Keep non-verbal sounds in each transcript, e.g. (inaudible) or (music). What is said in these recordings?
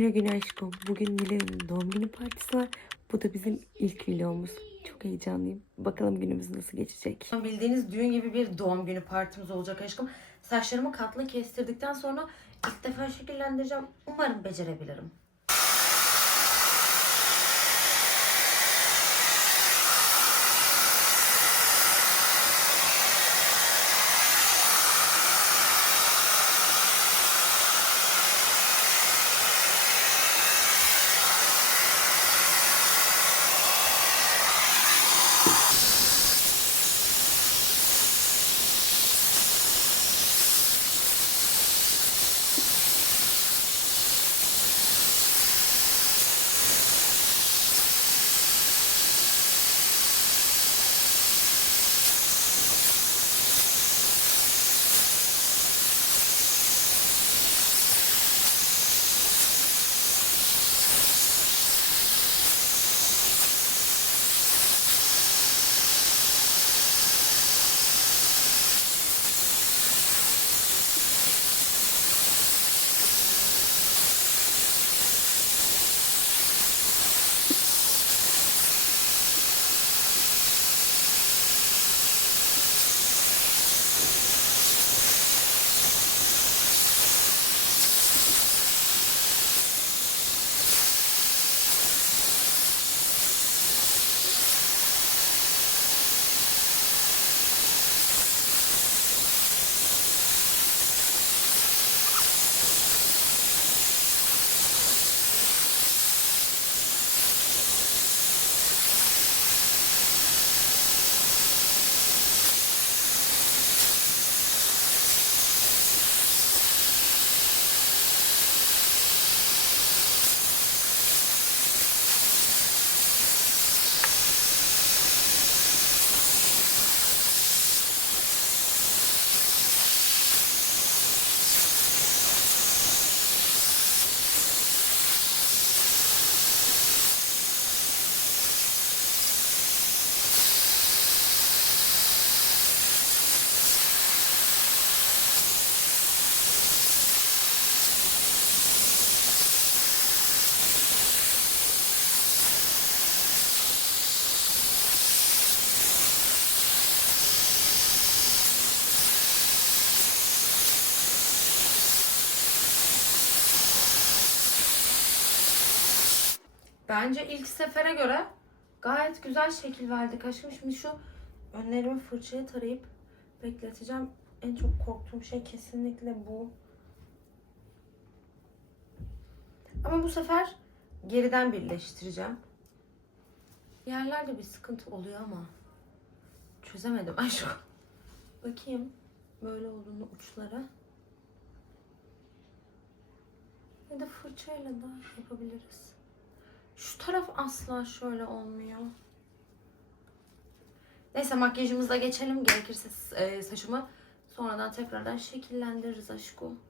Merhaba günü aşkım. Bugün Nilay'ın doğum günü partisi var. Bu da bizim ilk vlogumuz. Çok heyecanlıyım. Bakalım günümüz nasıl geçecek. Bildiğiniz düğün gibi bir doğum günü partimiz olacak aşkım. Saçlarımı katlı kestirdikten sonra ilk defa şekillendireceğim. Umarım becerebilirim. Bence ilk sefere göre gayet güzel şekil verdik aşkım. Şimdi şu önlerimi fırçaya tarayıp bekleteceğim. En çok korktuğum şey kesinlikle bu. Ama bu sefer geriden birleştireceğim. Yerlerde bir sıkıntı oluyor ama çözemedim aşkım. Bakayım böyle olduğunu uçlara. Ya da fırçayla da yapabiliriz. Şu taraf asla şöyle olmuyor. Neyse makyajımıza geçelim. Gerekirse e, saçımı sonradan tekrardan şekillendiririz aşkım.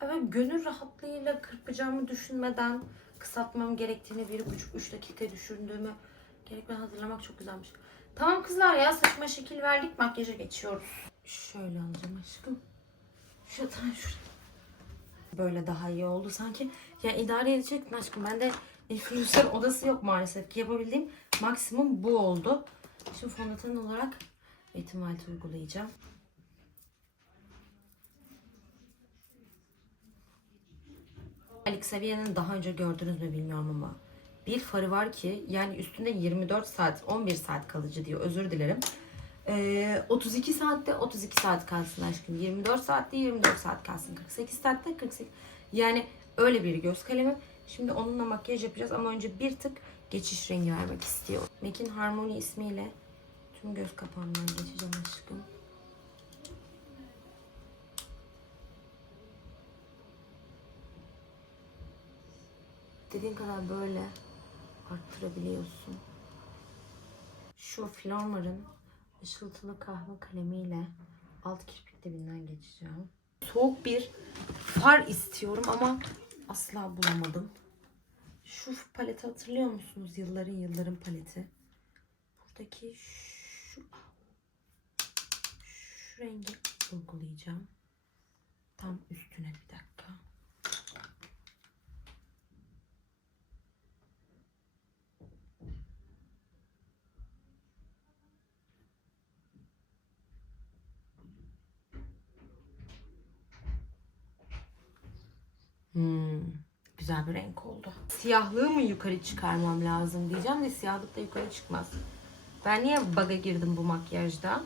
Evet gönül rahatlığıyla kırpacağımı düşünmeden kısaltmam gerektiğini bir buçuk üç dakika düşündüğümü gerekmeden hazırlamak çok güzelmiş. Tamam kızlar ya saçıma şekil verdik makyaja geçiyoruz. Şöyle alacağım aşkım. Şuradan şuraya. Böyle daha iyi oldu sanki. Ya idare edecektin aşkım. Ben de influencer (laughs) odası yok maalesef ki. Yapabildiğim maksimum bu oldu. Şimdi fondöten olarak Eğitim White uygulayacağım. Sevilla'nın daha önce gördünüz mü bilmiyorum ama bir farı var ki yani üstünde 24 saat 11 saat kalıcı diyor özür dilerim. Ee, 32 saatte 32 saat kalsın aşkım. 24 saatte 24 saat kalsın. 48 saatte 48. Yani öyle bir göz kalemi. Şimdi onunla makyaj yapacağız ama önce bir tık geçiş rengi vermek istiyorum. MAC'in Harmony ismiyle tüm göz kapağımdan geçeceğim aşkım. Dediğin kadar böyle arttırabiliyorsun. Şu Flormar'ın ışıltılı kahve kalemiyle alt kirpik dibinden geçeceğim. Soğuk bir far istiyorum ama asla bulamadım. Şu paleti hatırlıyor musunuz? Yılların yılların paleti. Buradaki şu şu rengi uygulayacağım. Tam üstüne bir dakika. Güzel bir renk oldu. Siyahlığı mı yukarı çıkarmam lazım diyeceğim de siyahlık da yukarı çıkmaz. Ben niye baga girdim bu makyajda?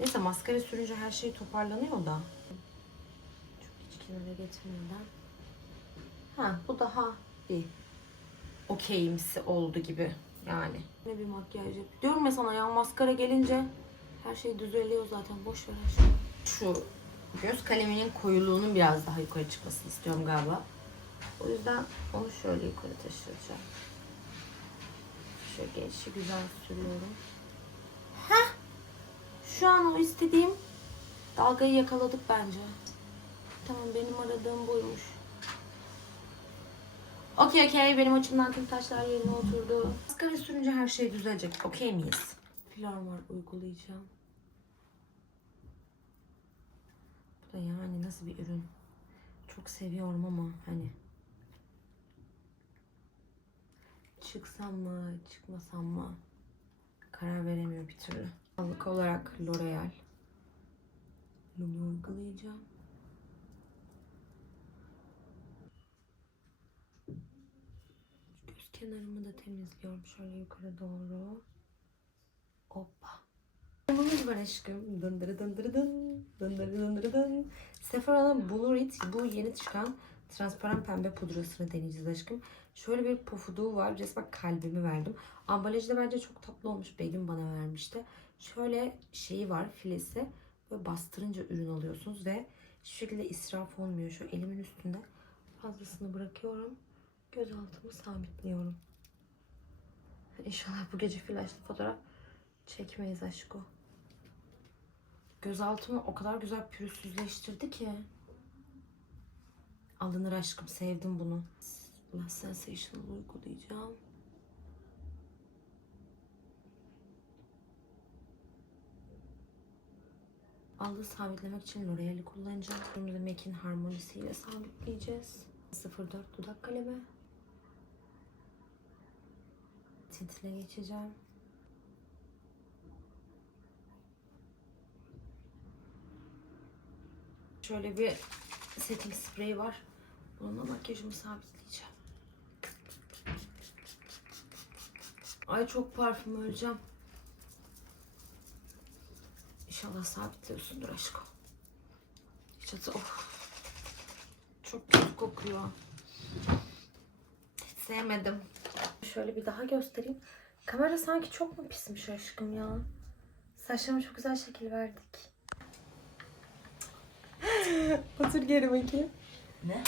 Neyse maskara sürünce her şey toparlanıyor da. Çok hiç kenara getirmeden. Ha bu daha bir okeyimsi oldu gibi yani. Ne bir makyaj yap. Diyorum ya sana ya maskara gelince her şey düzeliyor zaten. Boş ver her şeyi. Şu göz kaleminin koyuluğunun biraz daha yukarı çıkmasını istiyorum galiba. O yüzden onu şöyle yukarı taşıyacağım. Şöyle gelişi güzel sürüyorum. Heh! Şu an o istediğim dalgayı yakaladık bence. Tamam benim aradığım buymuş. Okey okey benim açımdan tüm taşlar yerine oturdu. Maskara sürünce her şey düzelecek. Okey miyiz? Filarmar uygulayacağım. Bu da nasıl bir ürün? Çok seviyorum ama hani çıksam mı çıkmasam mı karar veremiyor bir türlü. Sağlık olarak L'Oreal. Bunu uygulayacağım. Göz kenarımı da temizliyorum şöyle yukarı doğru. Hoppa. Kremimiz var aşkım. Dındırı dındırı dın. Dındırı dındırı dın. Sephora'nın Blur It bu yeni çıkan transparan pembe pudrasını deneyeceğiz aşkım. Şöyle bir pofuduğu var. Resmen kalbimi verdim. Ambalajı da bence çok tatlı olmuş. Begüm bana vermişti. Şöyle şeyi var filesi. Böyle bastırınca ürün alıyorsunuz ve şu şekilde israf olmuyor. Şu elimin üstünde fazlasını bırakıyorum. Göz altımı sabitliyorum. İnşallah bu gece flaşlı fotoğraf çekmeyiz aşko. Gözaltımı o kadar güzel pürüzsüzleştirdi ki. Alınır aşkım sevdim bunu. Last Sensational uygulayacağım. Allığı sabitlemek için L'Oreal'i kullanacağım. Şimdi MAC'in harmonisiyle sabitleyeceğiz. 04 dudak kalemi. Tintine geçeceğim. Şöyle bir setting spreyi var. Bununla makyajımı sabitleyeceğim. Ay çok parfüm öleceğim. İnşallah sabitliyorsundur aşkım. Hiç hatı- of. Çok kötü kokuyor. Hiç sevmedim. Şöyle bir daha göstereyim. Kamera sanki çok mu pismiş aşkım ya? Saçlarıma çok güzel şekil verdik. Otur geri bakayım. Ne?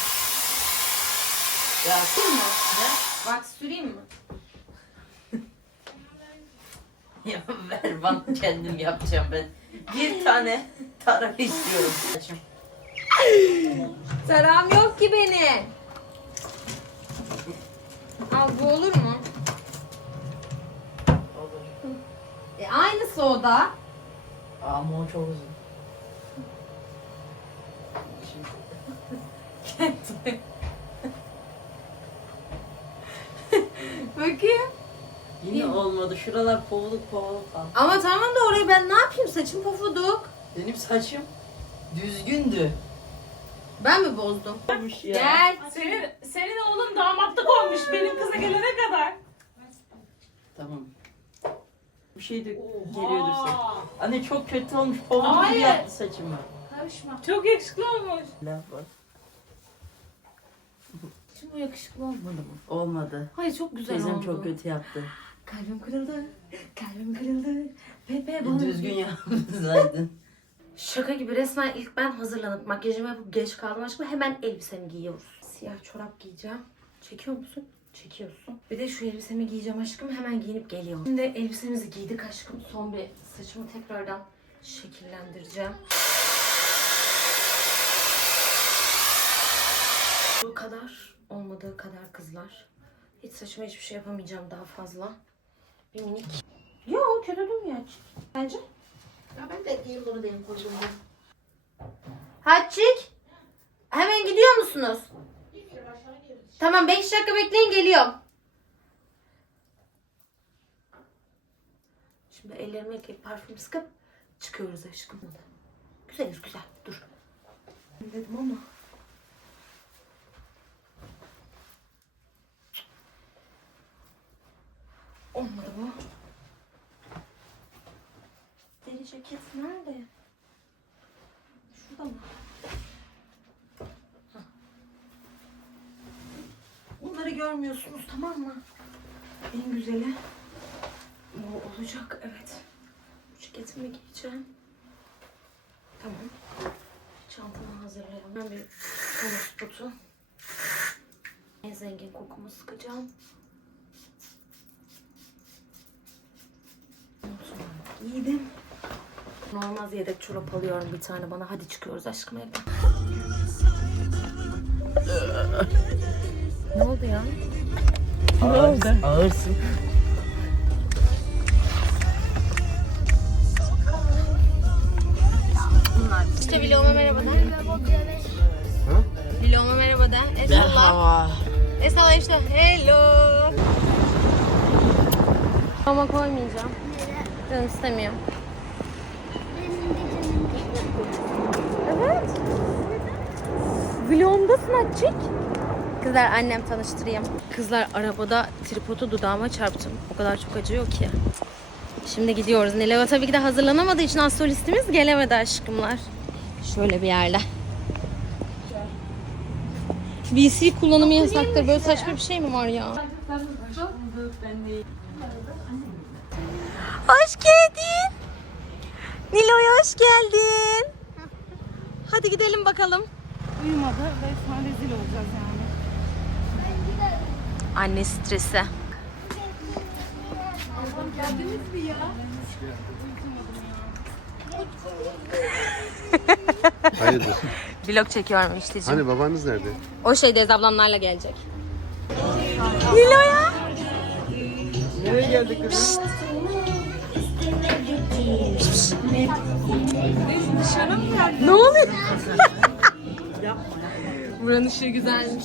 Ya süreyim mi? Ne? Bak süreyim mi? (laughs) Ya ver bana kendim yapacağım ben. Bir tane taraf istiyorum. Taram yok ki benim. Al bu olur mu? Olur. E, aynısı o da. Ama o çok uzun. Şimdi Bakayım. yine olmadı. Şuralar povuluk povuluk kaldı. Ama tamam da orayı ben ne yapayım? Saçım pofuduk. Benim saçım düzgündü. Ben mi bozdum? Olmuş ya. Gel. Senin, senin oğlun damatlık olmuş benim kıza gelene kadar. Tamam. Bir şey de geliyordur sen. Anne çok kötü olmuş. Povuluk gibi Hayır. yaptı saçımı. Karışma. Çok yakışıklı olmuş. Laf var. Bu yakışıklı olmadı mı? Olmadı. Hayır çok güzel Teyzem oldu. çok kötü yaptı. Kalbim kırıldı. Kalbim kırıldı. Pepe bana. Düzgün yapsaydın. (laughs) Şaka gibi resmen ilk ben hazırlanıp makyajımı yapıp geç kaldım aşkım hemen elbisemi giyiyoruz. Siyah çorap giyeceğim. Çekiyor musun? Çekiyorsun. Bir de şu elbisemi giyeceğim aşkım hemen giyinip geliyorum. Şimdi elbisemizi giydik aşkım. Son bir saçımı tekrardan şekillendireceğim. Bu kadar olmadığı kadar kızlar. Hiç saçıma hiçbir şey yapamayacağım daha fazla. Bir minik. Yok kötü durmuyor hiç. Bence. Ya ben de değil bunu benim koydum. Hatçik. Hemen gidiyor musunuz? Tamam 5 dakika bekleyin geliyorum. Şimdi ellerime parfüm sıkıp çıkıyoruz aşkım. Güzeliz güzel dur. Dedim ama. Olmadı bu. Deri ceket nerede? Şurada mı? Bunları görmüyorsunuz tamam mı? En güzeli bu olacak evet. Bu ceketimi giyeceğim. Tamam. Çantamı hazırlayalım. Ben bir kamu spotu. En zengin kokumu sıkacağım. Giydim. Normal yedek çorap alıyorum bir tane bana. Hadi çıkıyoruz aşkım evden. ne oldu ya? Ağırsın. İşte vloguma merhaba de. Vloguma merhaba de. Esalla. Merhaba. Esalla işte. Hello. Ama koymayacağım. Ben istemiyorum. Evet. Vlogumdasın açık. Kızlar annem tanıştırayım. Kızlar arabada tripodu dudağıma çarptım. O kadar çok acıyor ki. Şimdi gidiyoruz. Nileva tabii ki de hazırlanamadığı için astrolistimiz gelemedi aşkımlar. Şöyle bir yerde. VC kullanımı yasaktır. Böyle saçma bir şey mi var ya? Hoş geldin. Nilo'ya hoş geldin. Hadi gidelim bakalım. Uyumadı ve sonra rezil olacağız yani. Anne stresi. Hayırdır? (laughs) Vlog çekiyorum işteciğim. Hani babanız nerede? O şey Dez ablamlarla gelecek. Nilo'ya. Nereye geldik kızım? Ne oluyor? (laughs) Buranın ışığı güzelmiş.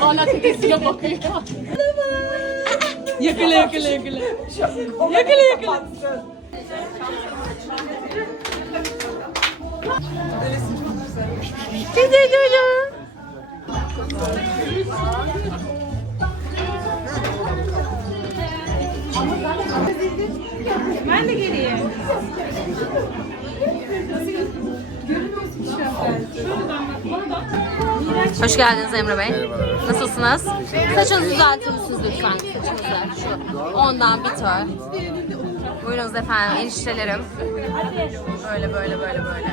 Hala tepesiyle bakıyor. Yakala yakala yakala. Yakala yakala. Dur dur. Ben de geleyim. Hoş geldiniz Emre Bey. Merhabalar. Nasılsınız? Saçınızı düzeltir misiniz lütfen? Şu. Ondan bir tör. Buyurunuz efendim eniştelerim. Böyle böyle böyle böyle.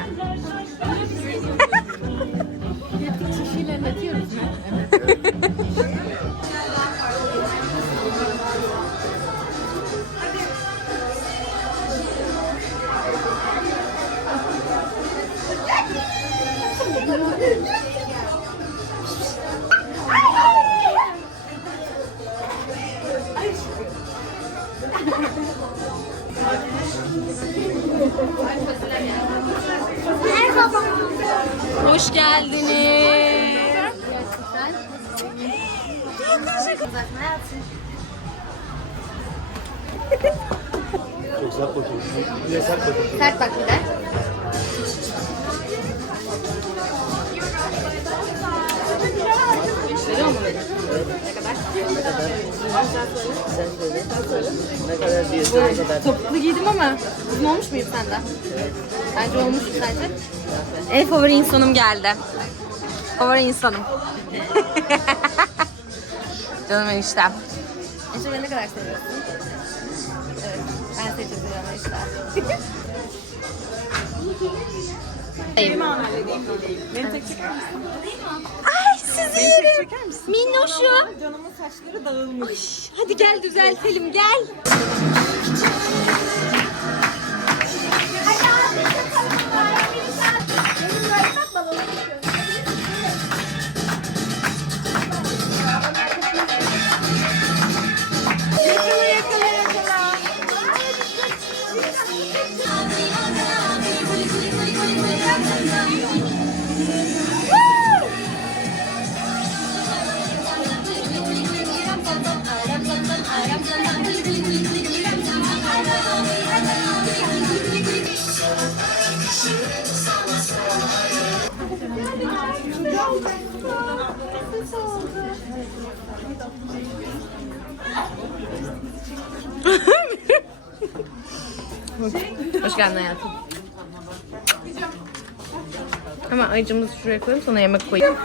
Çok sert bakayım. Bir sert bakayım. Sert bak bir de. Ne kadar? Ne kadar diyorsun ne kadar? Topuklu giydim ama uzun olmuş muyum sende? Bence olmuşum sence. En favori insanım geldi. Favori insanım. (laughs) Canım eniştem. Enişte beni ne kadar seviyorsun? Evet, ben seni çok seviyorum enişte. (laughs) Beni tek çeker misin? Ay sizi yerim. Minnoşum. Canımın saçları dağılmış. Ay, hadi gel düzeltelim gel. Hoş geldin hayatım. Hemen ayıcımızı şuraya koyayım sonra yemek koyayım.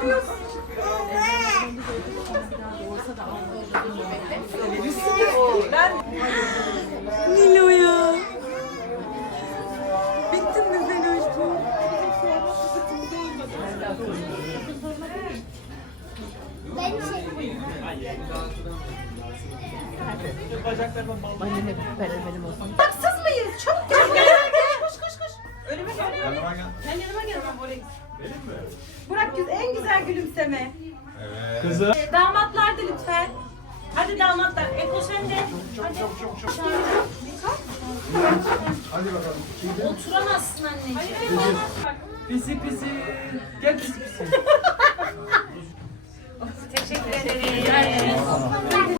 Haksız mıyız? Çabuk gel. Gel gel. Koş koş koş. Burak güz en güzel gülümseme. Kızım. Damatlar da lütfen. Hadi damatlar. Eko sen de. Hadi. Hadi bakalım. Oturamazsın anneciğim. Pisi pisi. Gel pisi pisi. (laughs) Teşekkür ederiz.